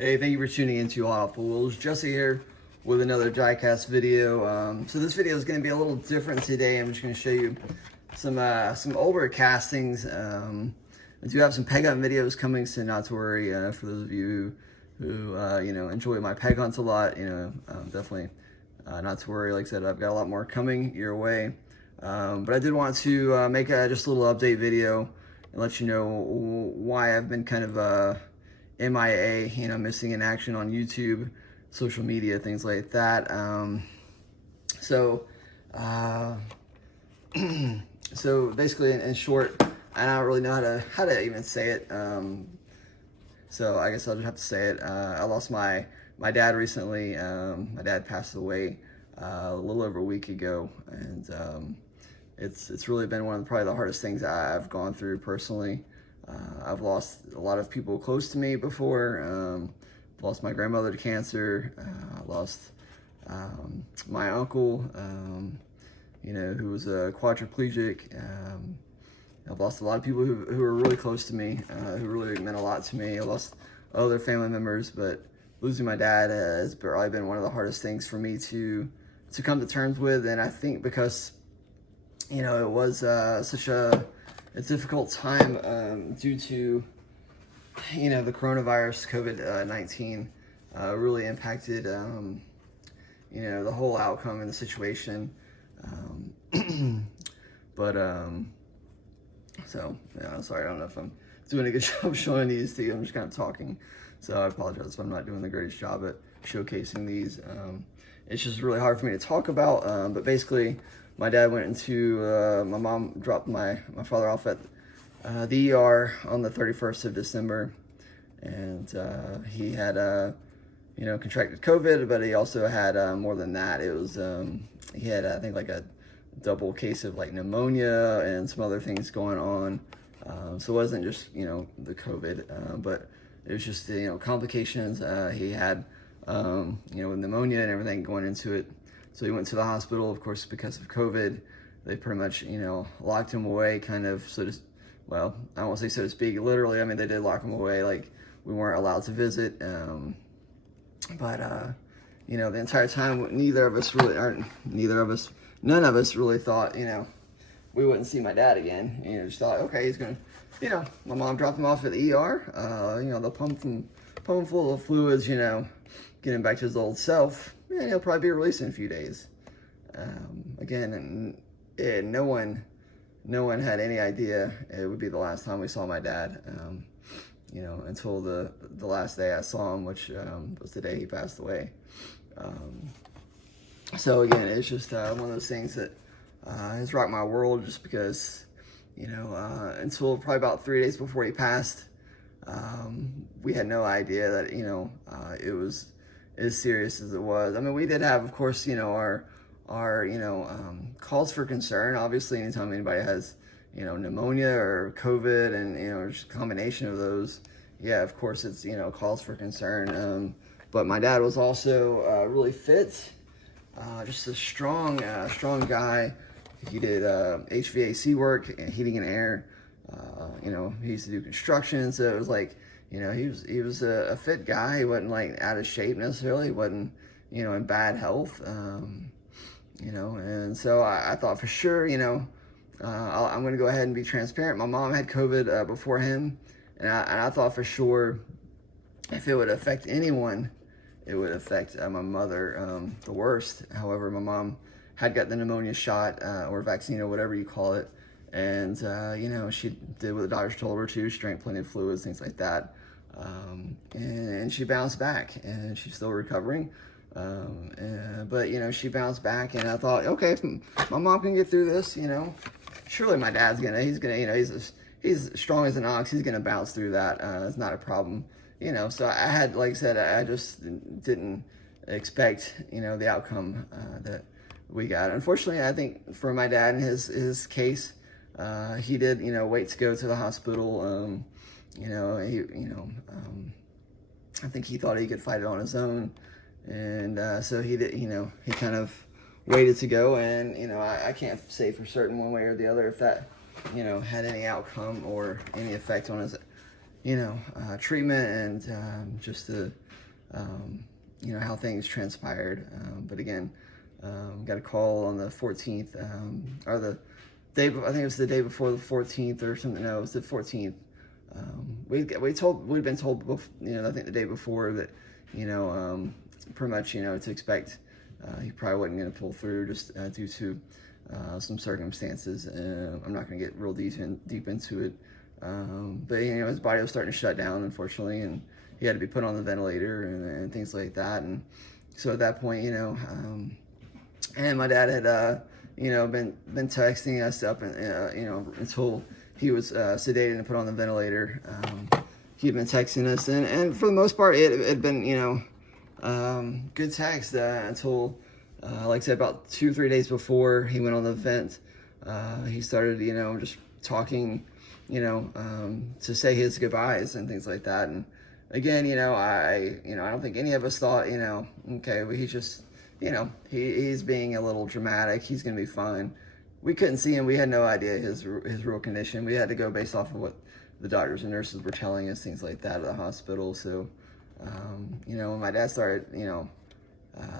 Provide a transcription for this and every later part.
Hey, thank you for tuning in to Awful Wheels. Jesse here with another diecast video. So this video is going to be a little different today. I'm just going to show you some older castings. I do have some peg hunt videos coming, so not to worry. For those of you who enjoy my peg hunts a lot, definitely not to worry. Like I said, I've got a lot more coming your way. But I did want to make just a little update video and let you know why I've been kind of MIA, missing in action on YouTube, social media, things like that. So basically, in short, I don't really know how to even say it. So I guess I'll just have to say it. I lost my dad recently. My dad passed away a little over a week ago, and it's really been one of probably the hardest things I've gone through personally. I've lost a lot of people close to me before. Lost my grandmother to cancer. I lost my uncle, who was a quadriplegic. I've lost a lot of people who were really close to me, who really meant a lot to me. I lost other family members, but losing my dad has probably been one of the hardest things for me to come to terms with. And I think because, it was such a difficult time due to, the coronavirus, COVID-19, really impacted, the whole outcome in the situation. Sorry, I don't know if I'm doing a good job showing these to you. I'm just kind of talking, so I apologize if I'm not doing the greatest job at showcasing these. It's just really hard for me to talk about, but basically, my dad went into, my mom dropped my father off at the ER on the 31st of December, and he had, contracted COVID, but he also had more than that. It was, he had, I think, like a double case of like pneumonia and some other things going on. So it wasn't just, the COVID, but it was just, complications he had, with pneumonia and everything going into it. So he went to the hospital, of course, because of COVID. They pretty much, locked him away, kind of, well, I won't say so to speak, literally. I mean, they did lock him away, like we weren't allowed to visit. The entire time, none of us really thought, we wouldn't see my dad again. Just thought, okay, he's gonna, my mom dropped him off at the ER. They'll pump him full of fluids, get him back to his old self. And he'll probably be released in a few days. Again, and no one had any idea it would be the last time we saw my dad. Until the last day I saw him, which was the day he passed away. So again, it's just one of those things that has rocked my world, just because, until probably about 3 days before he passed, we had no idea that, it was as serious as it was. I mean, we did have, of course, our calls for concern. Obviously, anytime anybody has, pneumonia or COVID and, just a combination of those, yeah, of course it's, calls for concern. But my dad was also really fit, just a strong guy. He did HVAC work, heating and air. He used to do construction, so it was like, he was a fit guy. He wasn't like out of shape necessarily. He wasn't, in bad health. And so I thought for sure, I'm going to go ahead and be transparent. My mom had COVID before him, and I thought for sure if it would affect anyone, it would affect my mother the worst. However, my mom had got the pneumonia shot or vaccine or whatever you call it. And, she did what the doctors told her to. She drank plenty of fluids, things like that. And she bounced back, and she's still recovering. But, she bounced back, and I thought, okay, if my mom can get through this, surely my dad's he's strong as an ox. He's gonna bounce through that. It's not a problem. So I had, like I said, I just didn't expect, the outcome that we got. Unfortunately, I think for my dad in his case, he did, wait to go to the hospital. I think he thought he could fight it on his own. And so he did, he kind of waited to go. And, I can't say for certain one way or the other if that, had any outcome or any effect on his, treatment and just the, how things transpired. But again, got a call on the 14th, or the day, I think it was the day before the 14th or something. No, it was the 14th. We'd been told, I think the day before that, pretty much, to expect he probably wasn't going to pull through just due to some circumstances. I'm not going to get real deep into it. But his body was starting to shut down, unfortunately, and he had to be put on the ventilator and things like that. And so at that point, and my dad had been texting us up and until he was sedated and put on the ventilator. He'd been texting us, and for the most part, it had been good text until like I said, about 2-3 days before he went on the vent. He started just talking to say his goodbyes and things like that. And again, I don't think any of us thought, okay, well, he's just, he's being a little dramatic. He's going to be fine. We couldn't see him. We had no idea his real condition. We had to go based off of what the doctors and nurses were telling us, things like that at the hospital. So, when my dad started,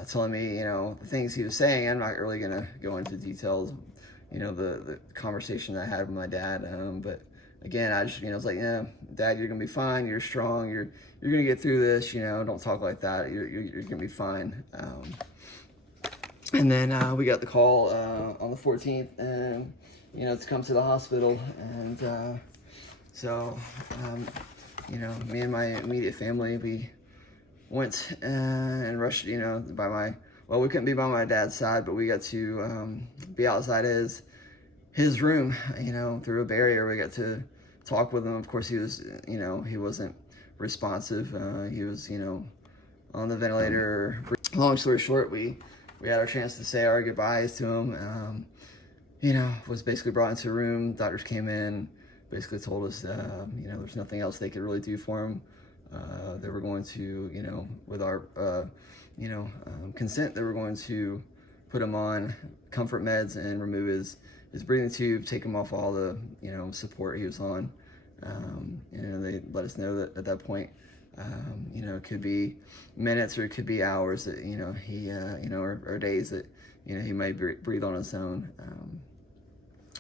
telling me, the things he was saying, I'm not really going to go into details, the conversation I had with my dad. But again, I just, was like, yeah, Dad, you're going to be fine. You're strong. You're going to get through this, don't talk like that. You're going to be fine. And then we got the call on the 14th, and to come to the hospital. And so, me and my immediate family, we went and rushed, we couldn't be by my dad's side, but we got to be outside his room, through a barrier. We got to talk with him. Of course, he was, he wasn't responsive. He was, on the ventilator. Long story short, we had our chance to say our goodbyes to him. Was basically brought into a room. Doctors came in, basically told us, there's nothing else they could really do for him. They were going to, with our, consent, they were going to put him on comfort meds and remove his breathing tube, take him off all the, support he was on. They let us know that at that point, it could be minutes or it could be hours that, he, or days that, he might breathe on his own.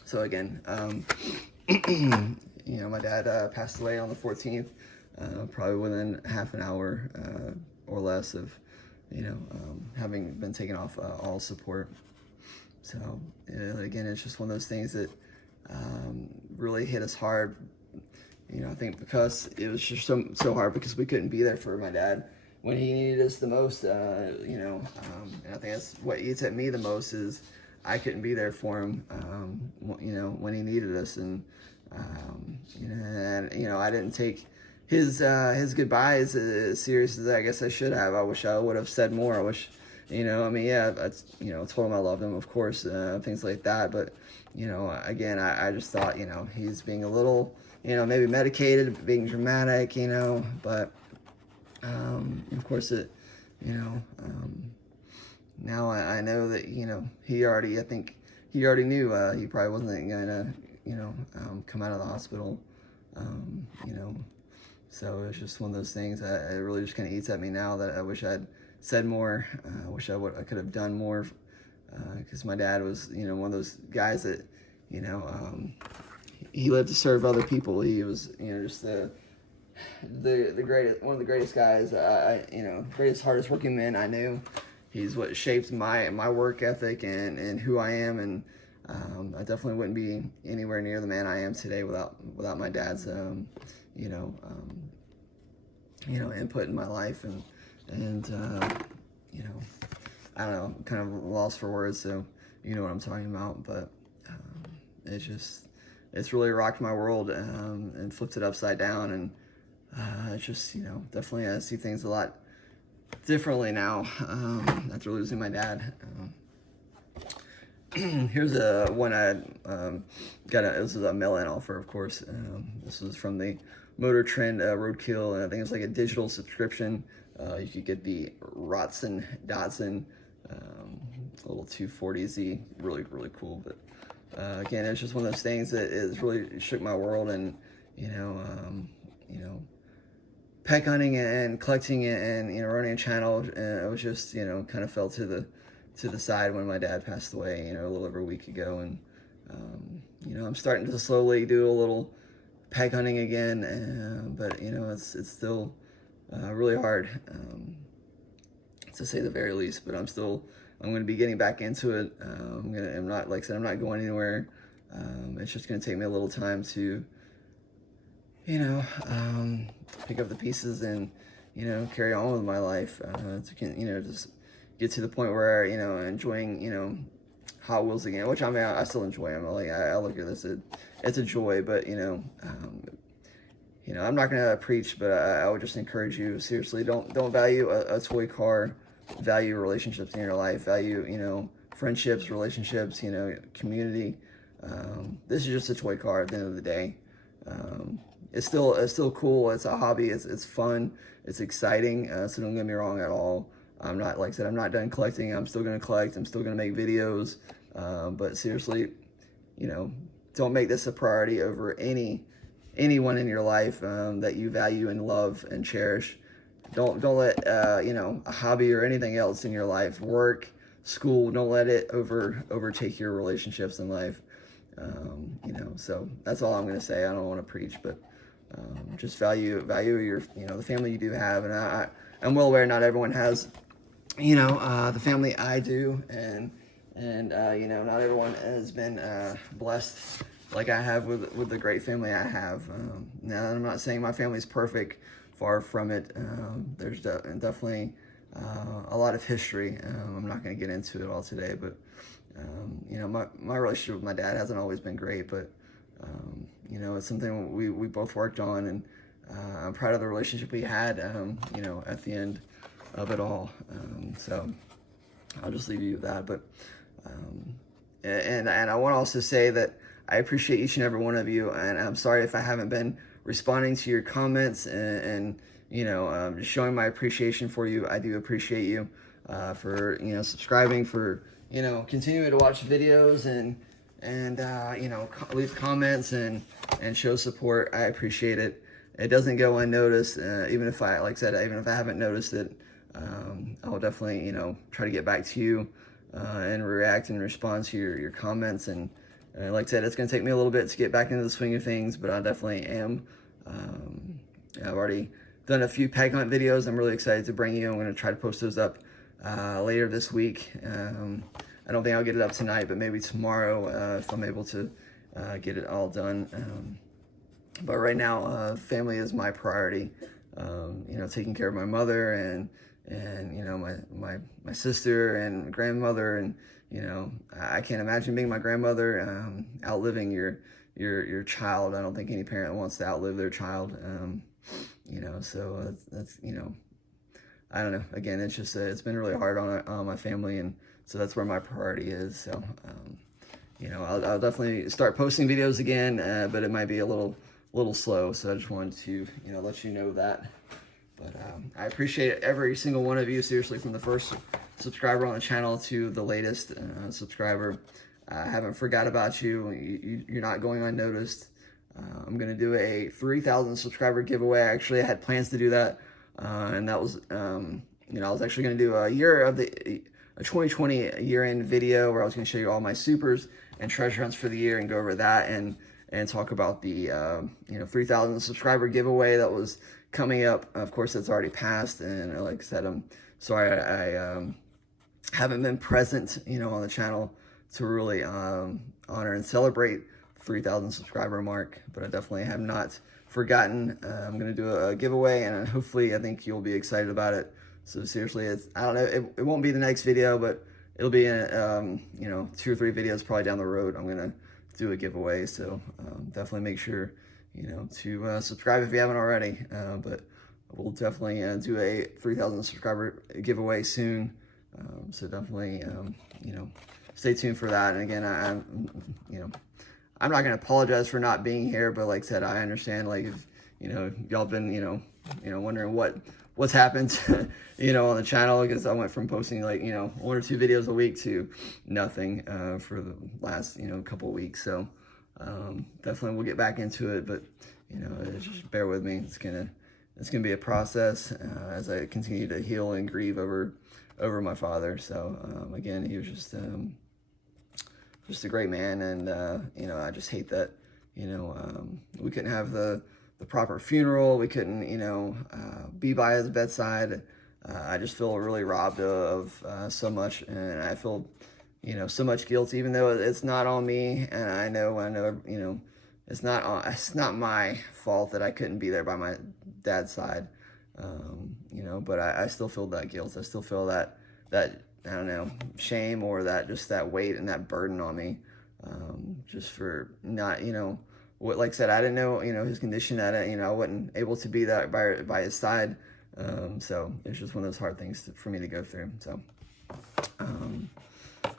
So again, my dad passed away on the 14th, probably within half an hour or less of, having been taken off all support. So again, it's just one of those things that really hit us hard. I think because it was just so hard because we couldn't be there for my dad when he needed us the most. And I think that's what eats at me the most is I couldn't be there for him. When he needed us, and I didn't take his goodbyes as serious as I guess I should have. I wish I would have said more. I wish, that's, told him I loved him, of course, things like that. But, again, I just thought, he's being a little, maybe medicated, being dramatic, but, of course it, now I know that, I think he already knew, he probably wasn't gonna, come out of the hospital, So it's just one of those things that it really just kind of eats at me now that I wish I'd said more. I wish I could have done more, because my dad was, one of those guys that, he lived to serve other people. He was, just the greatest, one of the greatest guys. Greatest, hardest working man I knew. He's what shaped my work ethic and who I am, and I definitely wouldn't be anywhere near the man I am today without my dad's input in my life, and I don't know, kind of lost for words, so you know what I'm talking about. But it's really rocked my world and flipped it upside down, and it's just definitely I see things a lot differently now after losing my dad. Here's one I got. This is a mail-in offer, of course. This is from the Motor Trend Roadkill, and I think it's like a digital subscription. You could get the Rotson Dodson little 240Z, really cool. But again, it's just one of those things that is really shook my world, and pet hunting and collecting and running a channel. It was just kind of fell to the side when my dad passed away a little over a week ago. And I'm starting to slowly do a little peg hunting again, but it's still really hard, to say the very least. But I'm going to be getting back into it. I'm not, like I said, I'm not going anywhere. It's just going to take me a little time to pick up the pieces and carry on with my life, to just get to the point where enjoying Hot Wheels again, which I still enjoy. I look at this, it's a joy, but I'm not gonna preach, but I would just encourage you, seriously, don't value a toy car. Value relationships in your life. Value friendships, relationships, community. This is just a toy car at the end of the day. It's still cool. It's a hobby. It's fun. It's exciting. So don't get me wrong at all. I'm not, like I said, I'm not done collecting. I'm still gonna collect. I'm still gonna make videos. But seriously, don't make this a priority over anyone in your life that you value and love and cherish. Don't let a hobby or anything else in your life, work, school, don't let it overtake your relationships in life. So that's all I'm gonna say. I don't want to preach, but just value your the family you do have. And I'm well aware not everyone has the family I do, and not everyone has been blessed like I have with the great family I have. Now, I'm not saying my family's perfect, far from it. There's definitely a lot of history. I'm not going to get into it all today, but my relationship with my dad hasn't always been great, but it's something we both worked on, and I'm proud of the relationship we had at the end of it all. So I'll just leave you with that. But and I want to also say that I appreciate each and every one of you, and I'm sorry if I haven't been responding to your comments and just showing my appreciation for you. I do appreciate you for subscribing, for continuing to watch videos and leave comments and show support. I appreciate it. It doesn't go unnoticed, even if I haven't noticed it. I will definitely try to get back to you and react and respond to your comments. And like I said, it's going to take me a little bit to get back into the swing of things, but I definitely am. I've already done a few peg hunt videos. I'm really excited to bring you. I'm going to try to post those up later this week. I don't think I'll get it up tonight, but maybe tomorrow if I'm able to get it all done. But right now, family is my priority. Taking care of my mother and my sister and grandmother, and I can't imagine being my grandmother, outliving your child. I don't think any parent wants to outlive their child. So that's I don't know. Again, it's just it's been really hard on my family, and so that's where my priority is. So I'll definitely start posting videos again, but it might be a little slow. So I just wanted to let you know that. But I appreciate every single one of you, seriously, from the first subscriber on the channel to the latest subscriber. I haven't forgot about you. You're not going unnoticed. I'm going to do a 3,000 subscriber giveaway. Actually, I had plans to do that. And that was, I was actually going to do a 2020 year-end video where I was going to show you all my supers and treasure hunts for the year and go over that and talk about the, 3,000 subscriber giveaway that was coming up. Of course, it's already passed. And like I said, I'm sorry I haven't been present, on the channel to really honor and celebrate 3,000 subscriber mark, but I definitely have not forgotten. I'm going to do a giveaway, and hopefully I think you'll be excited about it. So seriously, I don't know, it won't be the next video, but it'll be in 2 or 3 videos probably down the road. I'm going to do a giveaway, so definitely make sure to subscribe if you haven't already. But we'll definitely do a 3,000 subscriber giveaway soon. So definitely stay tuned for that. And again, I'm not going to apologize for not being here, but like I said, I understand, like, if y'all been wondering what's happened on the channel, because I went from posting like 1 or 2 videos a week to nothing for the last couple of weeks. So definitely we'll get back into it. But you know, just bear with me. It's gonna be a process as I continue to heal and grieve over my father. So again, he was just a great man, and you know, I just hate that, you know, we couldn't have the proper funeral. We couldn't, you know, be by his bedside. I just feel really robbed of so much, and I feel, you know, so much guilt, even though it's not on me, and I know, you know, it's not my fault that I couldn't be there by my dad's side, you know, but I still feel that guilt. I still feel that I don't know, shame, or that weight and that burden on me, just for not, you know, like I said, I didn't know, you know, his condition. You know, I wasn't able to be that by his side. So it's just one of those hard things for me to go through. So,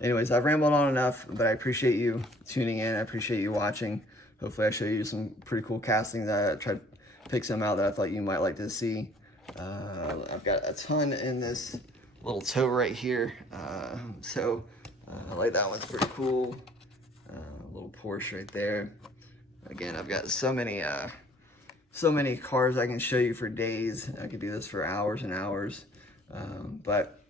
anyways, I've rambled on enough, but I appreciate you tuning in. I appreciate you watching. Hopefully I show you some pretty cool castings. I tried to pick some out that I thought you might like to see. I've got a ton in this little tote right here. Like that one's pretty cool. Little Porsche right there. Again, I've got so many cars I can show you for days. I could do this for hours and hours. But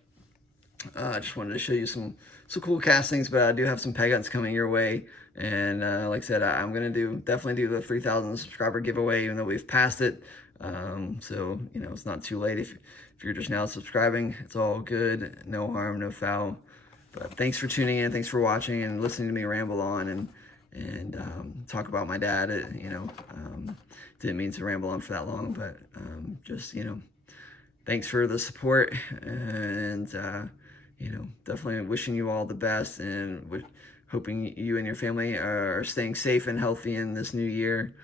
I just wanted to show you some cool castings, but I do have some peg hunts coming your way. And like I said, I'm going to definitely do the 3,000 subscriber giveaway, even though we've passed it. So, you know, it's not too late. If you're just now subscribing, it's all good. No harm, no foul. But thanks for tuning in. Thanks for watching and listening to me ramble on and talk about my dad. You know, didn't mean to ramble on for that long, but just, you know, thanks for the support, and you know, definitely wishing you all the best, and hoping you and your family are staying safe and healthy in this new year.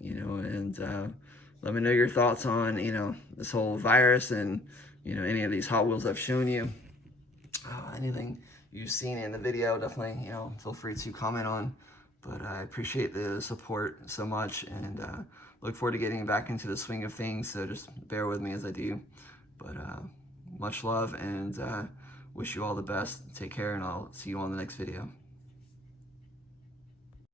You know, and let me know your thoughts on, you know, this whole virus, and, you know, any of these Hot Wheels I've shown you. Anything you've seen in the video, definitely, you know, feel free to comment on. But I appreciate the support so much, and look forward to getting back into the swing of things. So just bear with me as I do. But much love, and wish you all the best. Take care, and I'll see you on the next video.